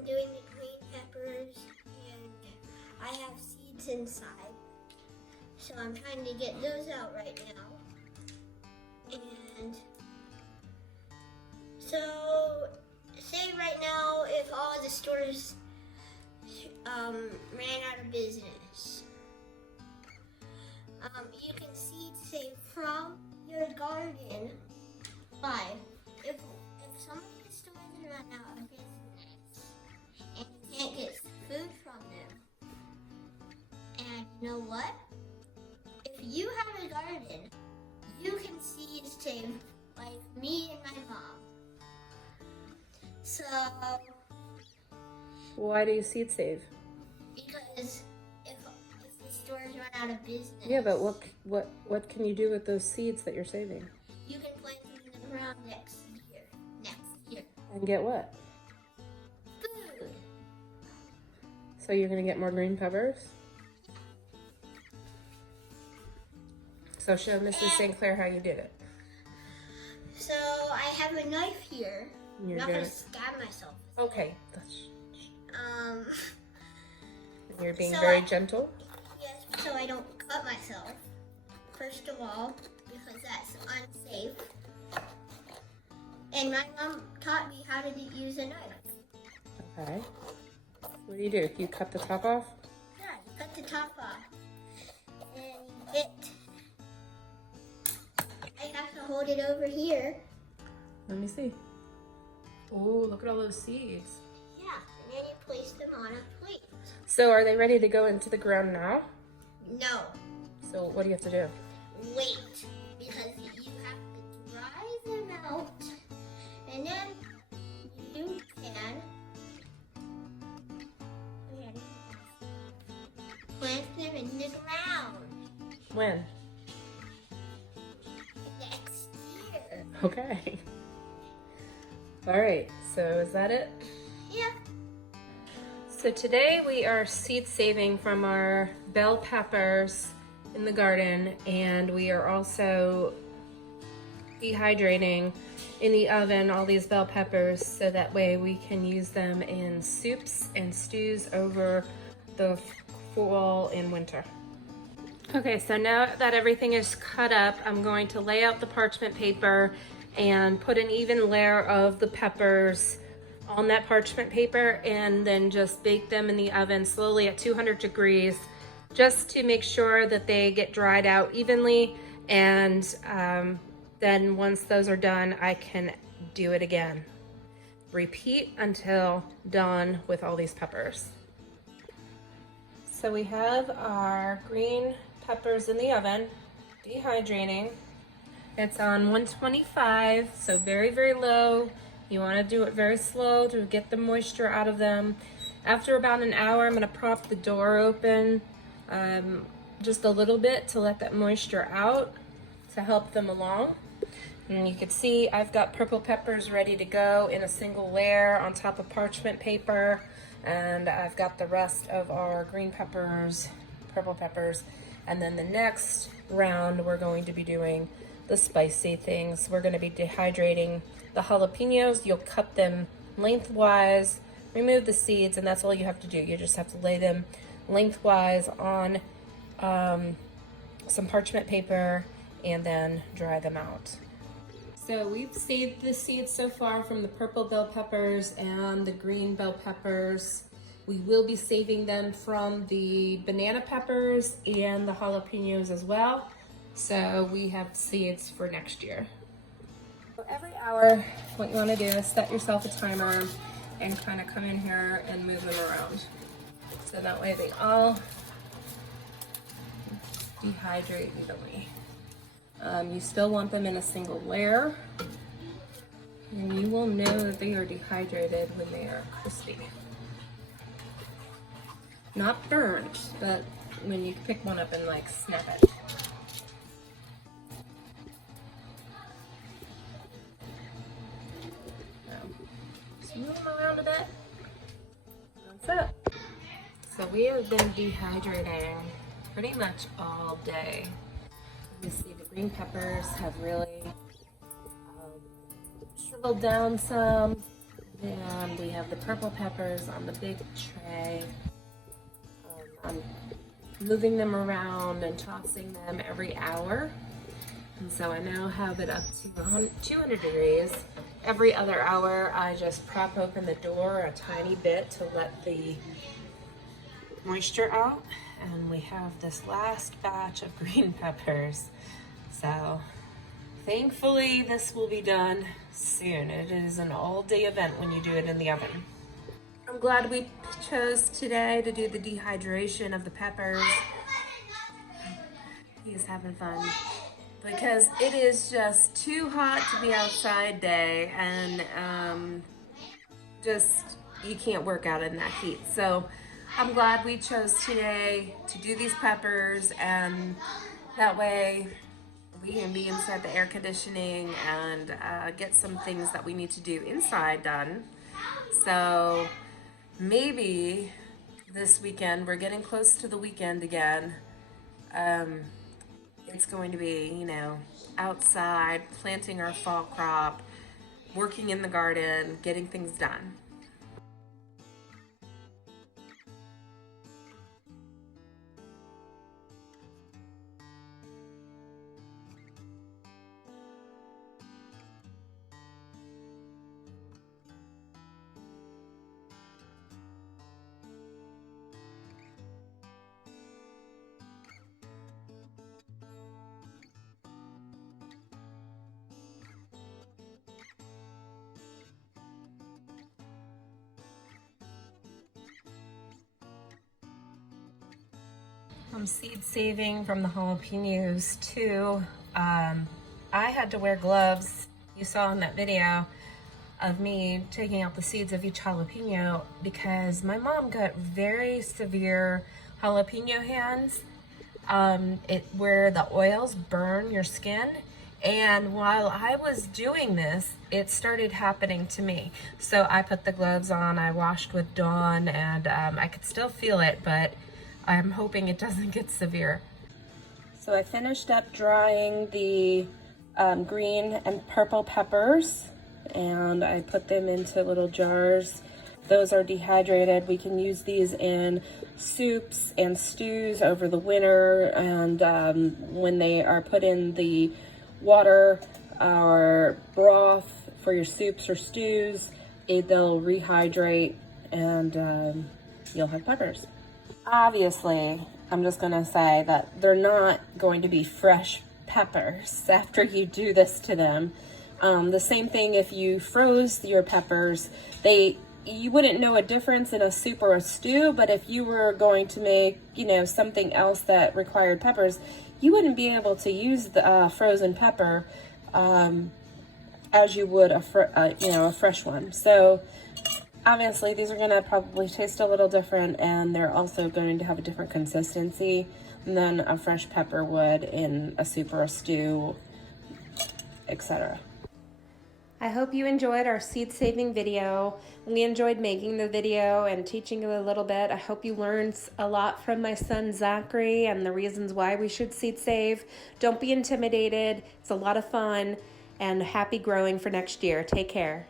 I'm doing the green peppers, and I have seeds inside. So I'm trying to get those out right now. And so, say right now, if all of the stores ran out of business, you can seed save from your garden. But if some of the stores run out of business and you can't get food from them, and you know what? If you have a garden, you can seed save like me and my mom. So, why do you seed save? because if the stores run out of business, Yeah, but what can you do with those seeds that you're saving? you can plant them in the ground next year. And get what? Food. So you're gonna get more green peppers? So show Mrs. St. Clair how you did it. So I have a knife here. You're I'm not gonna gonna stab myself. Okay. You're being So very gentle. Yes, so I don't cut myself. First of all, because that's unsafe. And my mom taught me how to use a knife. Okay. What do? You cut the top off? Yeah, you cut the top off. And you hit. I have to hold it over here. Let me see. Oh, look at all those seeds. Yeah, and then you place them on a plate. So are they ready to go into the ground now? No, So what do you have to do? wait, because you have to dry them out, and then you can plant them in the ground When? next year. Okay. All right, so is that it? Yeah. So today we are seed saving from our bell peppers in the garden, and we are also dehydrating in the oven all these bell peppers so that way we can use them in soups and stews over the fall and winter. Okay, so now that everything is cut up, I'm going to lay out the parchment paper and put an even layer of the peppers on that parchment paper, and then just bake them in the oven slowly at 200 degrees just to make sure that they get dried out evenly. And then once those are done, I can do it again. Repeat until done with all these peppers. So we have our green peppers in the oven, dehydrating. It's on 125, so very, very low. You want to do it very slow to get the moisture out of them. After about an hour, I'm going to prop the door open just a little bit to let that moisture out to help them along. And you can see I've got purple peppers ready to go in a single layer on top of parchment paper. And I've got the rest of our green peppers, purple peppers. And then the next round, we're going to be doing the spicy things. We're going to be dehydrating the jalapenos. You'll cut them lengthwise, remove the seeds, and that's all you have to do. You just have to lay them lengthwise on some parchment paper and then dry them out. So we've saved the seeds so far from the purple bell peppers and the green bell peppers. We will be saving them from the banana peppers and the jalapenos as well. So we have seeds for next year. So every hour, what you want to do is set yourself a timer and kind of come in here and move them around. So that way they all dehydrate evenly. You still want them in a single layer, and you will know that they are dehydrated when they are crispy. Not burnt, but when you pick one up and like snap it. Just move them around a bit. That's it. So we have been dehydrating pretty much all day. You see the green peppers have really shriveled down some. And we have the purple peppers on the big tray. I'm moving them around and tossing them every hour. And so I now have it up to 200 degrees. Every other hour, I just prop open the door a tiny bit to let the moisture out. And we have this last batch of green peppers. So thankfully this will be done soon. It is an all-day event when you do it in the oven. I'm glad we chose today to do the dehydration of the peppers. He's having fun because it is just too hot to be outside day, and just you can't work out in that heat. So I'm glad we chose today to do these peppers, and that way we can be inside the air conditioning and get some things that we need to do inside done. So maybe this weekend, we're getting close to the weekend again. It's going to be, you know, outside, planting our fall crop, working in the garden, getting things done. I'm seed saving from the jalapenos too. I had to wear gloves. You saw in that video of me taking out the seeds of each jalapeno because my mom got very severe jalapeno hands, where the oils burn your skin. And while I was doing this, it started happening to me. So I put the gloves on, I washed with Dawn, and I could still feel it, but I'm hoping it doesn't get severe. So I finished up drying the green and purple peppers, and I put them into little jars. Those are dehydrated. We can use these in soups and stews over the winter, and when they are put in the water or broth for your soups or stews, they'll rehydrate, and you'll have peppers. Obviously, I'm just gonna say that they're not going to be fresh peppers after you do this to them. The same thing if you froze your peppers, you wouldn't know a difference in a soup or a stew, but if you were going to make, you know, something else that required peppers, you wouldn't be able to use the frozen pepper as you would a fresh one. So obviously these are gonna probably taste a little different, and they're also going to have a different consistency than a fresh pepper would in a soup or a stew, etc. I hope you enjoyed our seed saving video. We enjoyed making the video and teaching you a little bit. I hope you learned a lot from my son Zachary and the reasons why we should seed save. Don't be intimidated. It's a lot of fun, and happy growing for next year. Take care.